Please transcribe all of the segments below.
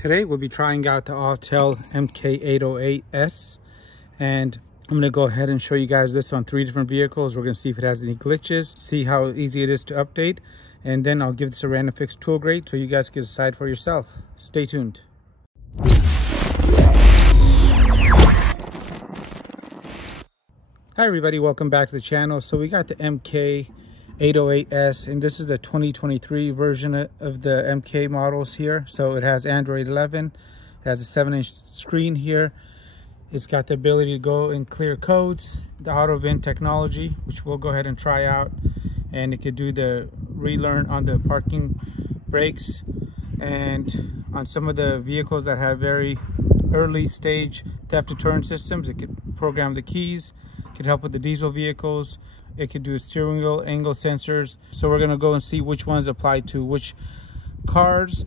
Today we'll be trying out the Autel MK808s, and I'm going to go ahead and show you guys this on 3 different vehicles. We're going to see if it has any glitches, see how easy it is to update, and then I'll give this a random fix tool grade so you guys can decide for yourself. Stay tuned. Hi everybody, welcome back to the channel. So we got the MK808s, and this is the 2023 version of the MK models here. So it has Android 11, it has a 7-inch screen here. It's got the ability to go and clear codes, the auto vent technology, which we'll go ahead and try out, and it could do the relearn on the parking brakes. And on some of the vehicles that have very early stage theft deterrent systems, it could program the keys, could help with the diesel vehicles. It could do steering wheel angle sensors. So we're going to go and see which ones apply to which cars.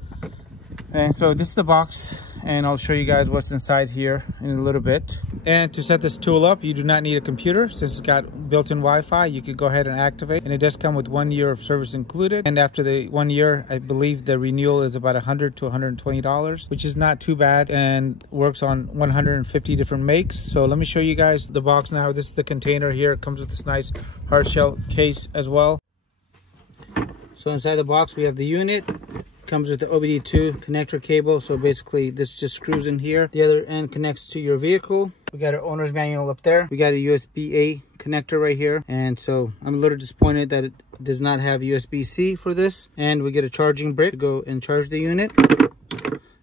And so this is the box, and I'll show you guys what's inside here in a little bit. And to set this tool up, you do not need a computer. Since it's got built-in Wi-Fi, you could go ahead and activate. And it does come with 1 year of service included. And after the 1 year, I believe the renewal is about $100 to $120, which is not too bad, and works on 150 different makes. So let me show you guys the box now. This is the container here. It comes with this nice hard shell case as well. So inside the box, we have the unit. Comes with the OBD2 connector cable, so basically this just screws in here. The other end connects to your vehicle. We got our owner's manual up there. We got a USB-A connector right here, and so I'm a little disappointed that it does not have USB-C for this. And we get a charging brick to go and charge the unit,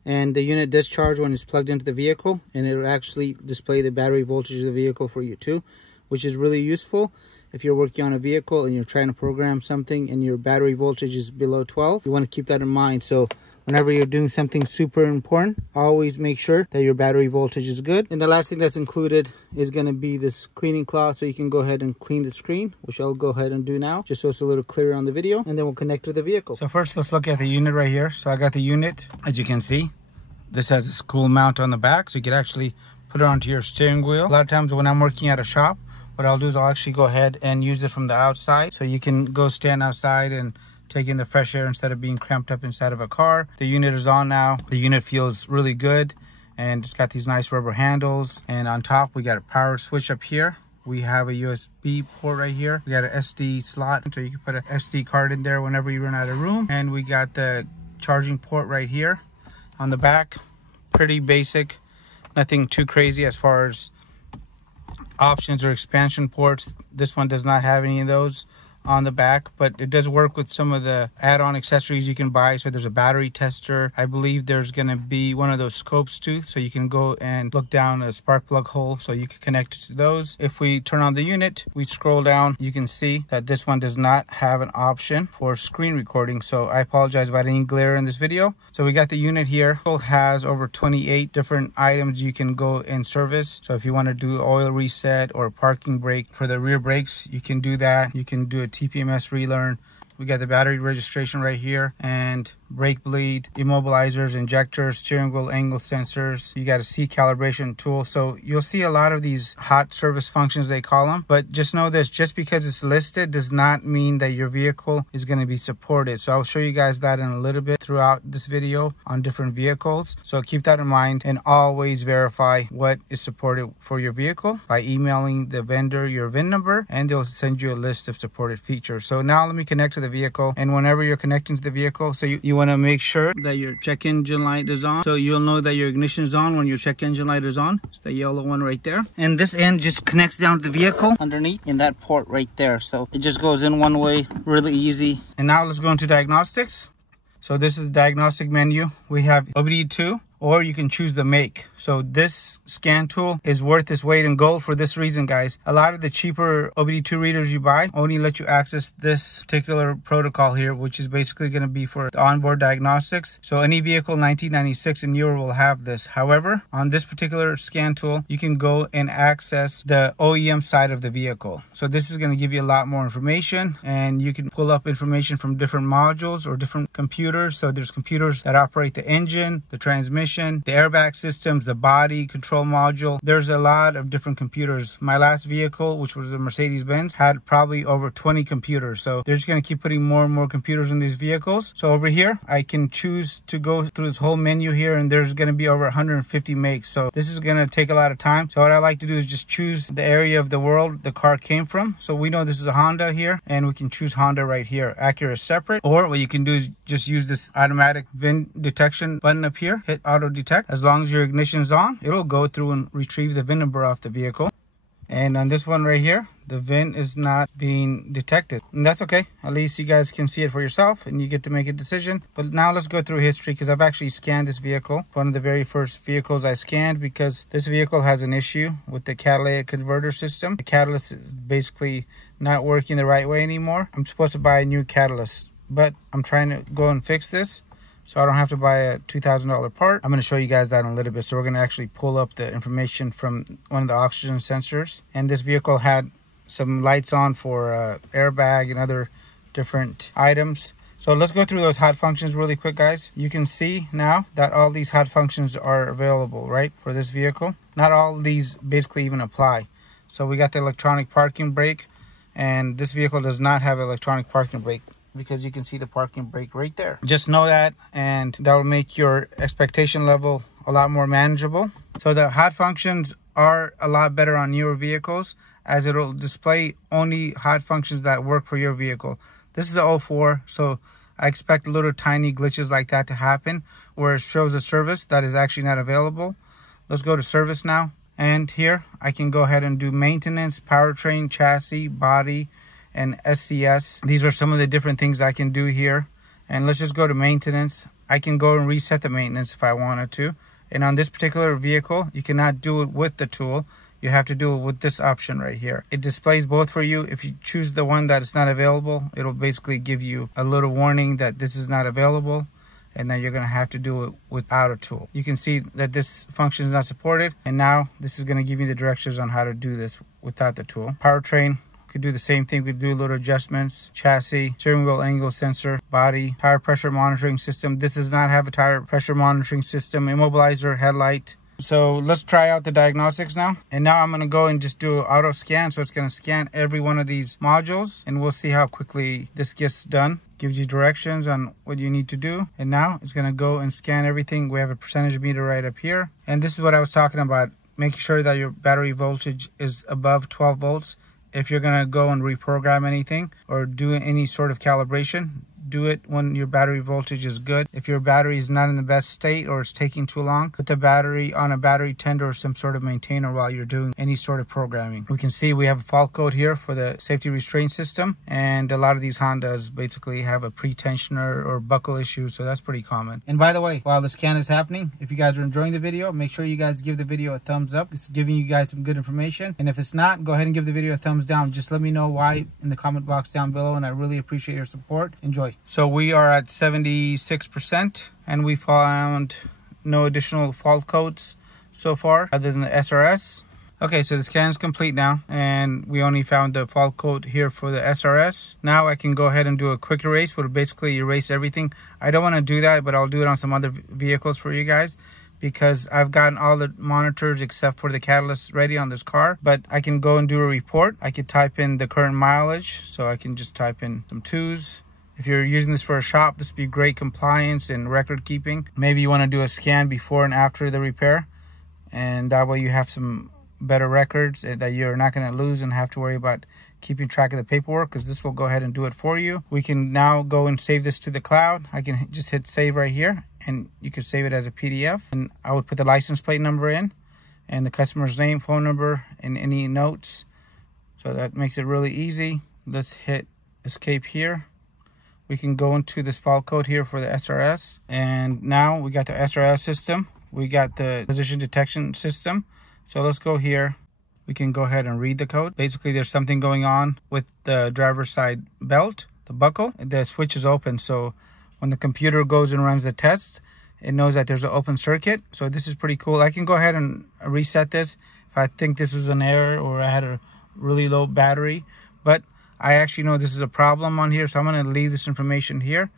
and the unit does charge when it's plugged into the vehicle, and it will actually display the battery voltage of the vehicle for you too, which is really useful. If you're working on a vehicle and you're trying to program something and your battery voltage is below 12, you want to keep that in mind. So whenever you're doing something super important, always make sure that your battery voltage is good. And the last thing that's included is going to be this cleaning cloth, so you can go ahead and clean the screen, which I'll go ahead and do now, just so it's a little clearer on the video, and then we'll connect to the vehicle. So first, let's look at the unit right here. So I got the unit, as you can see. This has a cool mount on the back, so you can actually put it onto your steering wheel. A lot of times when I'm working at a shop, what I'll do is I'll actually go ahead and use it from the outside, so you can go stand outside and take in the fresh air instead of being cramped up inside of a car. The unit is on now. The unit feels really good, and it's got these nice rubber handles. And on top, we got a power switch up here. We have a USB port right here. We got an SD slot, so you can put an SD card in there whenever you run out of room. And we got the charging port right here on the back. Pretty basic, nothing too crazy as far as options or expansion ports. This one does not have any of those on the back, but it does work with some of the add-on accessories you can buy. So there's a battery tester. I believe there's going to be one of those scopes too, so you can go and look down a spark plug hole, so you can connect to those. If we turn on the unit, we scroll down, you can see that this one does not have an option for screen recording, so I apologize about any glare in this video. So we got the unit here. It has over 28 different items you can go and service. So if you want to do oil reset or parking brake for the rear brakes, you can do that. You can do a TPMS relearn. We got the battery registration right here, and brake bleed, immobilizers, injectors, steering wheel angle sensors. You got a C calibration tool. So you'll see a lot of these hot service functions, they call them. But just know this, just because it's listed does not mean that your vehicle is going to be supported. So I'll show you guys that in a little bit throughout this video on different vehicles. So keep that in mind, and always verify what is supported for your vehicle by emailing the vendor your VIN number, and they'll send you a list of supported features. So now let me connect to the vehicle. And whenever you're connecting to the vehicle, so you want to make sure that your check engine light is on. So you'll know that your ignition is on when your check engine light is on. It's the yellow one right there. And this end just connects down to the vehicle underneath in that port right there. So it just goes in one way, really easy. And now let's go into diagnostics. So this is the diagnostic menu. We have OBD2, or you can choose the make. So this scan tool is worth its weight in gold for this reason, guys. A lot of the cheaper OBD2 readers you buy only let you access this particular protocol here, which is basically going to be for the onboard diagnostics. So any vehicle 1996 and newer will have this. However, on this particular scan tool, you can go and access the OEM side of the vehicle. So this is going to give you a lot more information, and you can pull up information from different modules or different computers. So there's computers that operate the engine, the transmission, transmission, the airbag systems, the body control module. There's a lot of different computers. My last vehicle, which was a Mercedes-Benz, had probably over 20 computers. So they're just going to keep putting more and more computers in these vehicles. So over here, I can choose to go through this whole menu here, and there's going to be over 150 makes. So this is going to take a lot of time. So what I like to do is just choose the area of the world the car came from. So we know this is a Honda here, and we can choose Honda right here. Acura is separate, or what you can do is just use this automatic VIN detection button up here. Hit auto detect. As long as your ignition is on, it'll go through and retrieve the VIN number off the vehicle. And on this one right here, the VIN is not being detected. And that's okay. At least you guys can see it for yourself and you get to make a decision. But now let's go through history, because I've actually scanned this vehicle. One of the very first vehicles I scanned, because this vehicle has an issue with the catalytic converter system. The catalyst is basically not working the right way anymore. I'm supposed to buy a new catalyst, but I'm trying to go and fix this, so I don't have to buy a $2,000 part. I'm going to show you guys that in a little bit. So we're going to actually pull up the information from one of the oxygen sensors. And this vehicle had some lights on for airbag and other different items. So let's go through those hot functions really quick, guys. You can see now that all these hot functions are available, right, for this vehicle. Not all of these basically even apply. So we got the electronic parking brake, and this vehicle does not have electronic parking brake, because you can see the parking brake right there. Just know that, and that will make your expectation level a lot more manageable. So the hot functions are a lot better on newer vehicles, as it'll display only hot functions that work for your vehicle. This is a 04, so I expect little tiny glitches like that to happen, where it shows a service that is actually not available. Let's go to service now, and here I can go ahead and do maintenance, powertrain, chassis, body, and SCS. These are some of the different things I can do here. And let's just go to maintenance. I can go and reset the maintenance if I wanted to. And on this particular vehicle, you cannot do it with the tool. You have to do it with this option right here. It displays both for you. If you choose the one that is not available, it'll basically give you a little warning that this is not available, and then you're going to have to do it without a tool. You can see that this function is not supported, and now this is going to give you the directions on how to do this without the tool. Powertrain, could do the same thing. We could do little adjustments. Chassis, steering wheel angle sensor, body, tire pressure monitoring system. This does not have a tire pressure monitoring system. Immobilizer, headlight. So let's try out the diagnostics now. And now I'm going to go and just do auto scan. So it's going to scan every one of these modules, and we'll see how quickly this gets done. Gives you directions on what you need to do. And now it's going to go and scan everything. We have a percentage meter right up here. And this is what I was talking about, making sure that your battery voltage is above 12 volts. If you're going to go and reprogram anything or do any sort of calibration, do it when your battery voltage is good. If your battery is not in the best state or it's taking too long, put the battery on a battery tender or some sort of maintainer while you're doing any sort of programming. We can see we have a fault code here for the safety restraint system, and a lot of these Hondas basically have a pre-tensioner or buckle issue, so that's pretty common. And by the way, while the scan is happening, if you guys are enjoying the video, make sure you guys give the video a thumbs up. It's giving you guys some good information. And if it's not, go ahead and give the video a thumbs down. Just let me know why in the comment box down below, and I really appreciate your support. Enjoy. So we are at 76%, and we found no additional fault codes so far other than the SRS. Okay, so the scan is complete now, and we only found the fault code here for the SRS. Now I can go ahead and do a quick erase, which will basically erase everything. I don't want to do that, but I'll do it on some other vehicles for you guys, because I've gotten all the monitors except for the catalyst ready on this car. But I can go and do a report. I could type in the current mileage, so I can just type in some 2s. If you're using this for a shop, this would be great compliance and record keeping. Maybe you want to do a scan before and after the repair, and that way you have some better records that you're not going to lose and have to worry about keeping track of the paperwork, because this will go ahead and do it for you. We can now go and save this to the cloud. I can just hit save right here, and you can save it as a PDF. And I would put the license plate number in and the customer's name, phone number, and any notes. So that makes it really easy. Let's hit escape here. We can go into this fault code here for the SRS. And now we got the SRS system. We got the position detection system. So let's go here. We can go ahead and read the code. Basically, there's something going on with the driver's side belt, the buckle. The switch is open. So when the computer goes and runs the test, it knows that there's an open circuit. So this is pretty cool. I can go ahead and reset this if I think this is an error or I had a really low battery. But I actually know this is a problem on here, so I'm going to leave this information here.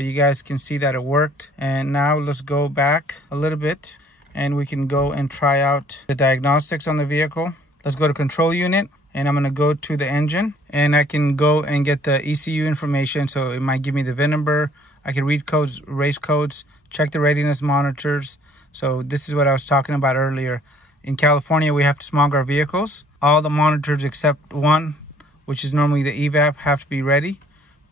but you guys can see that it worked. And now let's go back a little bit and we can go and try out the diagnostics on the vehicle. Let's go to control unit, and I'm going to go to the engine, and I can go and get the ECU information. So it might give me the VIN number. I can read codes, race codes, check the readiness monitors. So this is what I was talking about earlier. In California, we have to smog our vehicles. All the monitors except one, which is normally the evap, have to be ready.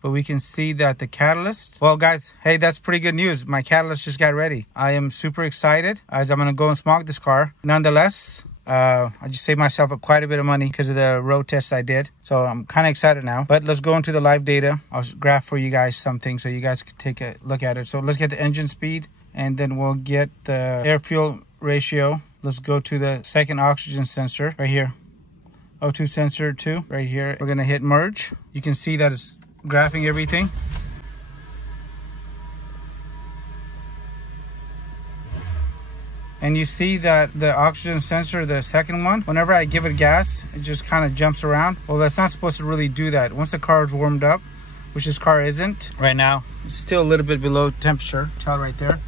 But we can see that the catalyst, well guys, hey, that's pretty good news. My catalyst just got ready. I am super excited as I'm going to go and smog this car. Nonetheless, I just saved myself quite a bit of money because of the road tests I did. So I'm kind of excited now. But let's go into the live data. I'll graph for you guys something so you guys can take a look at it. So let's get the engine speed, and then we'll get the air-fuel ratio. Let's go to the second oxygen sensor right here. O2 sensor 2 right here. We're going to hit merge. You can see that it's graphing everything. And you see that the oxygen sensor, the second one, whenever I give it gas, it just kind of jumps around. Well, that's not supposed to really do that. Once the car is warmed up, which this car isn't right now, it's still a little bit below temperature. Tell right there.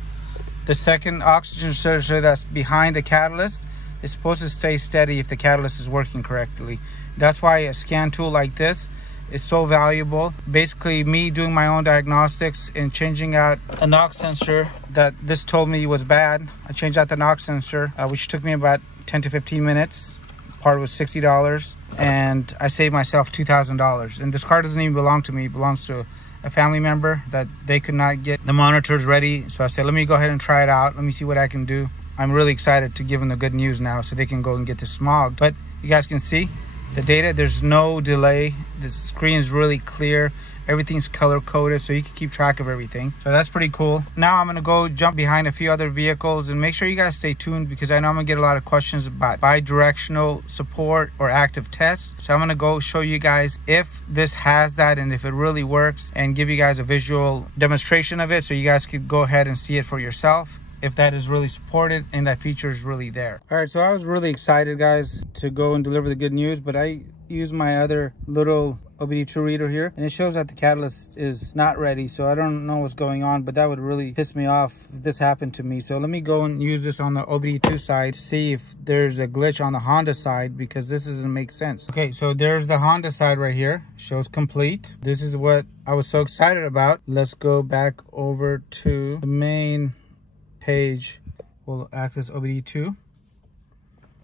The second oxygen sensor that's behind the catalyst is supposed to stay steady if the catalyst is working correctly. That's why a scan tool like this is so valuable. Basically, me doing my own diagnostics and changing out a NOx sensor that this told me was bad. I changed out the NOx sensor, which took me about 10 to 15 minutes. Part was $60, and I saved myself $2,000. And this car doesn't even belong to me. It belongs to a family member that they could not get the monitors ready. So I said, let me go ahead and try it out. Let me see what I can do. I'm really excited to give them the good news now so they can go and get the smog. But you guys can see the data, there's no delay. The screen is really clear. Everything's color coded, so you can keep track of everything. So that's pretty cool. Now I'm gonna go jump behind a few other vehicles, and make sure you guys stay tuned because I know I'm gonna get a lot of questions about bi-directional support or active tests. So I'm gonna go show you guys if this has that and if it really works, and give you guys a visual demonstration of it so you guys could go ahead and see it for yourself, if that is really supported and that feature is really there. All right, so I was really excited, guys, to go and deliver the good news, but I used my other little OBD2 reader here, and it shows that the catalyst is not ready. So I don't know what's going on, but that would really piss me off if this happened to me. So let me go and use this on the OBD2 side to see if there's a glitch on the Honda side, because this doesn't make sense. Okay, so there's the Honda side right here. Shows complete. This is what I was so excited about. Let's go back over to the main page. We'll access OBD2.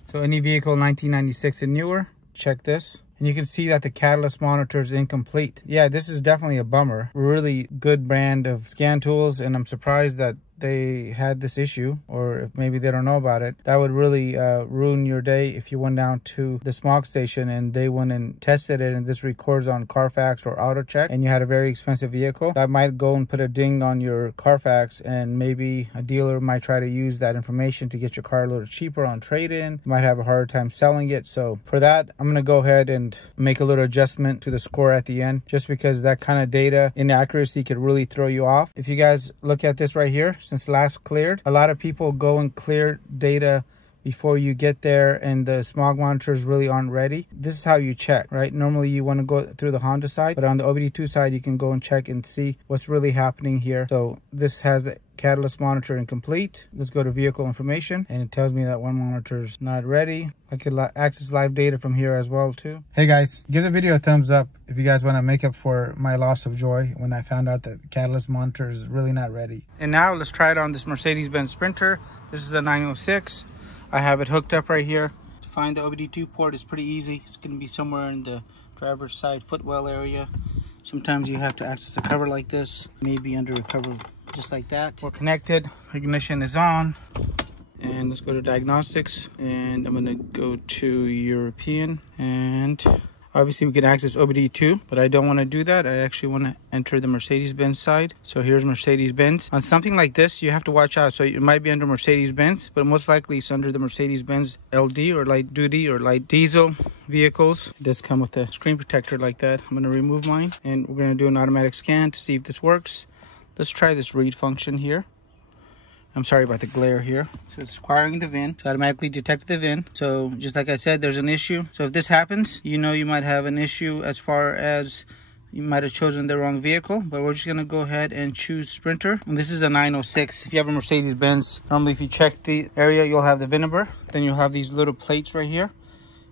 So any vehicle 1996 and newer, check this. And you can see that the catalyst monitor is incomplete. Yeah, this is definitely a bummer. Really good brand of scan tools, and I'm surprised that they had this issue, or if maybe they don't know about it. That would really ruin your day if you went down to the smog station and they went and tested it and this records on Carfax or AutoCheck, and you had a very expensive vehicle. That might go and put a ding on your Carfax, and maybe a dealer might try to use that information to get your car a little cheaper on trade-in. You might have a hard time selling it. So for that, I'm gonna go ahead and make a little adjustment to the score at the end, just because that kind of data inaccuracy could really throw you off. If you guys look at this right here, since last cleared, a lot of people go and clear data before you get there, and the smog monitors really aren't ready. This is how you check, right? Normally you want to go through the Honda side, but on the OBD2 side you can go and check and see what's really happening here. So this has the catalyst monitor incomplete. Let's go to vehicle information, and it tells me that one monitor is not ready. I could access live data from here as well too. Hey guys, give the video a thumbs up if you guys want to make up for my loss of joy when I found out that the catalyst monitor is really not ready. And now let's try it on this Mercedes-Benz Sprinter. This is a 906. I have it hooked up right here. To find the OBD2 port is pretty easy. It's going to be somewhere in the driver's side footwell area. Sometimes you have to access a cover like this, maybe under a cover just like that. We're connected, ignition is on, and let's go to diagnostics, and I'm going to go to European, and obviously we can access OBD2, but I don't want to do that. I actually want to enter the Mercedes-Benz side. So here's Mercedes-Benz. On something like this, you have to watch out. So it might be under Mercedes-Benz, but most likely it's under the Mercedes-Benz LD or light duty or light diesel vehicles. It does come with a screen protector like that. I'm going to remove mine, and we're going to do an automatic scan to see if this works. Let's try this read function here. I'm sorry about the glare here. So it's acquiring the VIN. So automatically detect the VIN. So just like I said, there's an issue. So if this happens, you know you might have an issue as far as you might have chosen the wrong vehicle, but we're just gonna go ahead and choose Sprinter. And this is a 906. If you have a Mercedes-Benz, normally if you check the area, you'll have the VIN number. Then you'll have these little plates right here.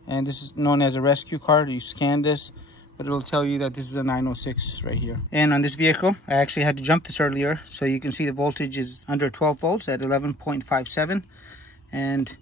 And this is known as a rescue card. You scan this, but it'll tell you that this is a 906 right here. And on this vehicle, I actually had to jump this earlier, so you can see the voltage is under 12 volts at 11.57. And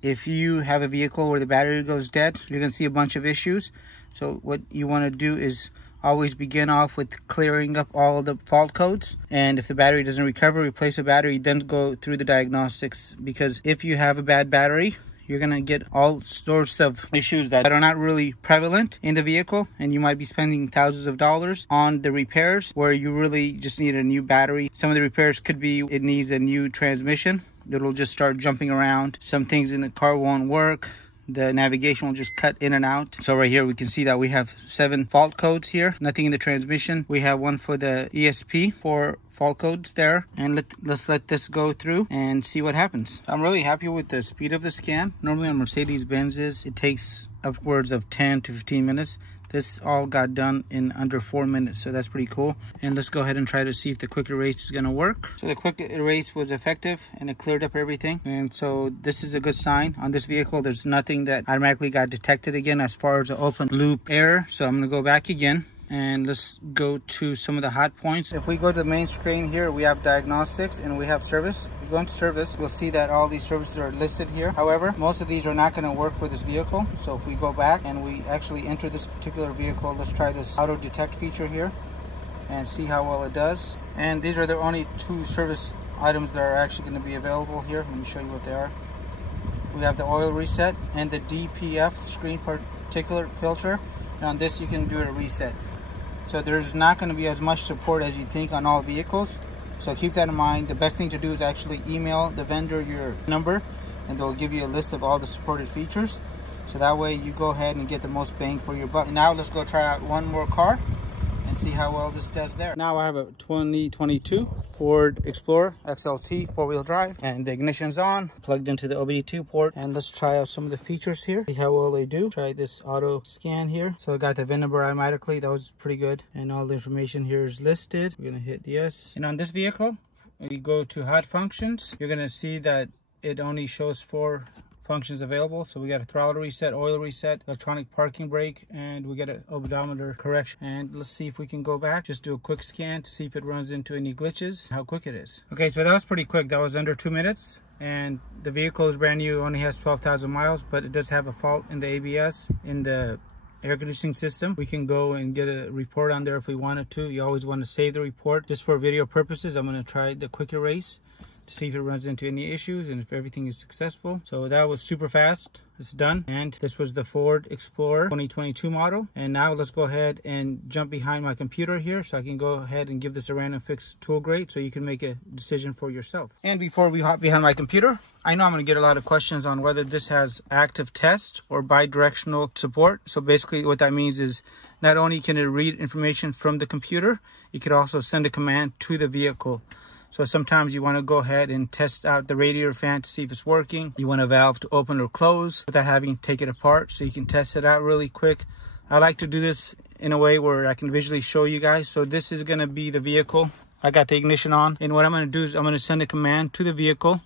if you have a vehicle where the battery goes dead, you're gonna see a bunch of issues. So what you wanna do is always begin off with clearing up all of the fault codes. And if the battery doesn't recover, replace the battery, then go through the diagnostics. Because if you have a bad battery, you're gonna get all sorts of issues that are not really prevalent in the vehicle, and you might be spending thousands of dollars on the repairs where you really just need a new battery. Some of the repairs could be it needs a new transmission. It'll just start jumping around. Some things in the car won't work. The navigation will just cut in and out. So right here we can see that we have 7 fault codes here. Nothing in the transmission. We have one for the ESP, 4 fault codes there. And let's let this go through and see what happens. I'm really happy with the speed of the scan. Normally on Mercedes-Benz's it takes upwards of 10 to 15 minutes. This all got done in under 4 minutes, so that's pretty cool. And let's go ahead and try to see if the quick erase is gonna work. So the quick erase was effective and it cleared up everything. And so this is a good sign. On this vehicle, there's nothing that automatically got detected again as far as an open loop error. So I'm gonna go back again. And let's go to some of the hot points. If we go to the main screen here, we have diagnostics and we have service. If you go into service, you'll see that all these services are listed here. However, most of these are not going to work for this vehicle. So if we go back and we actually enter this particular vehicle, let's try this auto detect feature here and see how well it does. And these are the only 2 service items that are actually going to be available here. Let me show you what they are. We have the oil reset and the DPF screen particulate filter. And on this, you can do a reset. So there's not going to be as much support as you think on all vehicles. So keep that in mind. The best thing to do is actually email the vendor your number and they'll give you a list of all the supported features. So that way you go ahead and get the most bang for your buck. Now let's go try out one more car and see how well this does there. Now I have a 2022 Ford Explorer XLT 4-wheel drive and the ignition's on, plugged into the OBD2 port, and let's try out some of the features here, see how well they do. Try this auto scan here. So I got the VIN number automatically, that was pretty good, and all the information here is listed. We're gonna hit yes. And on this vehicle, when you go to hot functions, you're gonna see that it only shows 4 functions available. So we got a throttle reset, oil reset, electronic parking brake, and we get an odometer correction. And let's see if we can go back, just do a quick scan to see if it runs into any glitches, how quick it is. Okay, so that was pretty quick. That was under 2 minutes, and the vehicle is brand new, only has 12,000 miles, but it does have a fault in the ABS, in the air conditioning system. We can go and get a report on there if we wanted to. You always want to save the report. Just for video purposes, I'm going to try the quick erase to see if it runs into any issues and if everything is successful. So that was super fast. It's done. And this was the Ford Explorer 2022 model. And now let's go ahead and jump behind my computer here so I can go ahead and give this a random fix tool grade so you can make a decision for yourself. And before we hop behind my computer, I know I'm going to get a lot of questions on whether this has active test or bi-directional support. So basically what that means is not only can it read information from the computer, it could also send a command to the vehicle. So sometimes you want to go ahead and test out the radiator fan to see if it's working. You want a valve to open or close without having to take it apart, so you can test it out really quick. I like to do this in a way where I can visually show you guys. So this is going to be the vehicle. I got the ignition on, and what I'm going to do is I'm going to send a command to the vehicle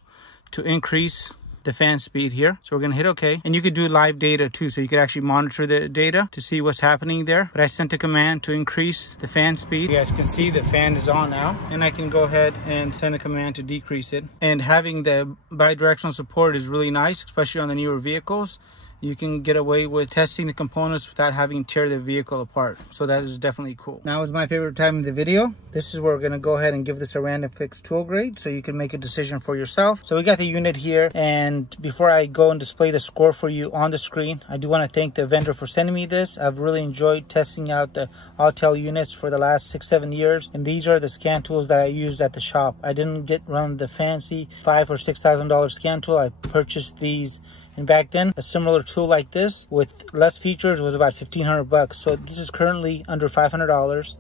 to increase the fan speed here. So we're going to hit OK, and you could do live data too, so you could actually monitor the data to see what's happening there. But I sent a command to increase the fan speed. You guys can see the fan is on now, and I can go ahead and send a command to decrease it. And having the bi-directional support is really nice, especially on the newer vehicles. You can get away with testing the components without having to tear the vehicle apart. So that is definitely cool. Now is my favorite time in the video. This is where we're going to go ahead and give this a random fix tool grade so you can make a decision for yourself. So we got the unit here, and before I go and display the score for you on the screen, I do want to thank the vendor for sending me this. I've really enjoyed testing out the Autel units for the last 6-7 years, and these are the scan tools that I use at the shop. I didn't run the fancy $5,000 or $6,000 scan tool. I purchased these. And back then, a similar tool like this with less features was about $1,500 bucks. So this is currently under $500.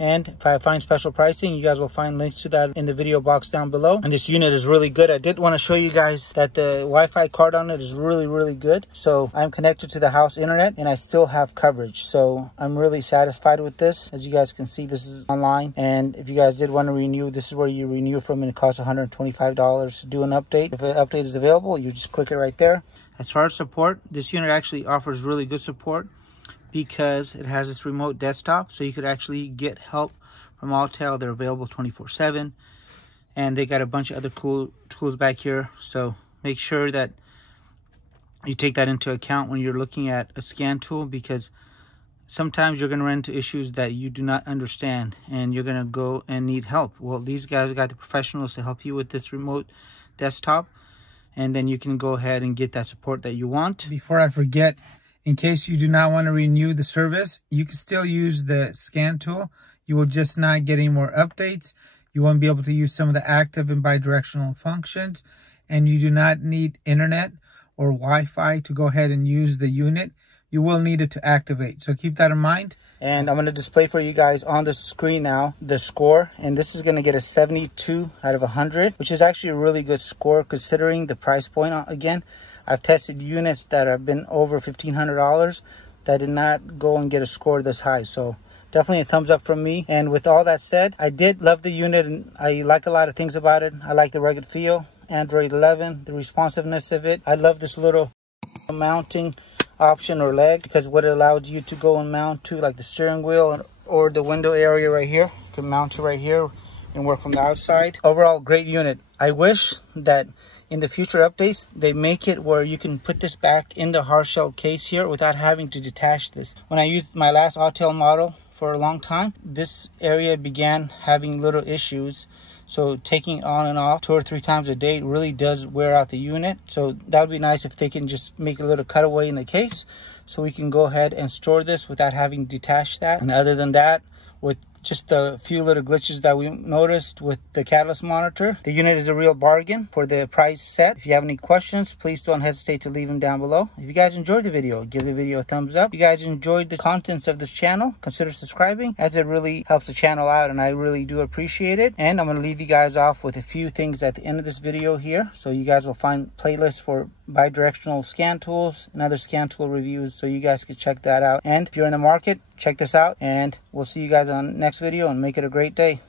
And if I find special pricing, you guys will find links to that in the video box down below. And this unit is really good. I did want to show you guys that the Wi-Fi card on it is really good. So I'm connected to the house internet and I still have coverage. So I'm really satisfied with this. As you guys can see, this is online. And if you guys did want to renew, this is where you renew from, and it costs $125 to do an update. If an update is available, you just click it right there. As far as support, this unit actually offers really good support because it has this remote desktop, so you could actually get help from Autel. They're available 24/7, and they got a bunch of other cool tools back here. So make sure that you take that into account when you're looking at a scan tool, because sometimes you're going to run into issues that you do not understand and you're going to go and need help. Well, these guys got the professionals to help you with this remote desktop, and then you can go ahead and get that support that you want. Before I forget, in case you do not want to renew the service, you can still use the scan tool. You will just not get any more updates. You won't be able to use some of the active and bidirectional functions, and you do not need internet or Wi-Fi to go ahead and use the unit. You will need it to activate, so keep that in mind. And I'm going to display for you guys on the screen now the score, and this is going to get a 72 out of 100, which is actually a really good score considering the price point. Again, I've tested units that have been over $1,500 that did not go and get a score this high, so definitely a thumbs up from me. And with all that said, I did love the unit and I like a lot of things about it. I like the rugged feel, Android 11, the responsiveness of it. I love this little mounting option or leg, because what it allows you to go and mount to, like the steering wheel or the window area right here, you can mount it right here and work from the outside. Overall, great unit. I wish that in the future updates they make it where you can put this back in the hard shell case here without having to detach this. When I used my last Autel model for a long time, this area began having little issues. So taking it on and off 2 or 3 times a day really does wear out the unit. So that would be nice if they can just make a little cutaway in the case so we can go ahead and store this without having to detach that. And other than that, with just a few little glitches that we noticed with the catalyst monitor, the unit is a real bargain for the price set. If you have any questions, please don't hesitate to leave them down below. If you guys enjoyed the video, give the video a thumbs up. If you guys enjoyed the contents of this channel, consider subscribing, as it really helps the channel out and I really do appreciate it. And I'm going to leave you guys off with a few things at the end of this video here, so you guys will find playlists for bidirectional scan tools and other scan tool reviews, so you guys can check that out. And if you're in the market, check this out, and we'll see you guys on next video, and make it a great day.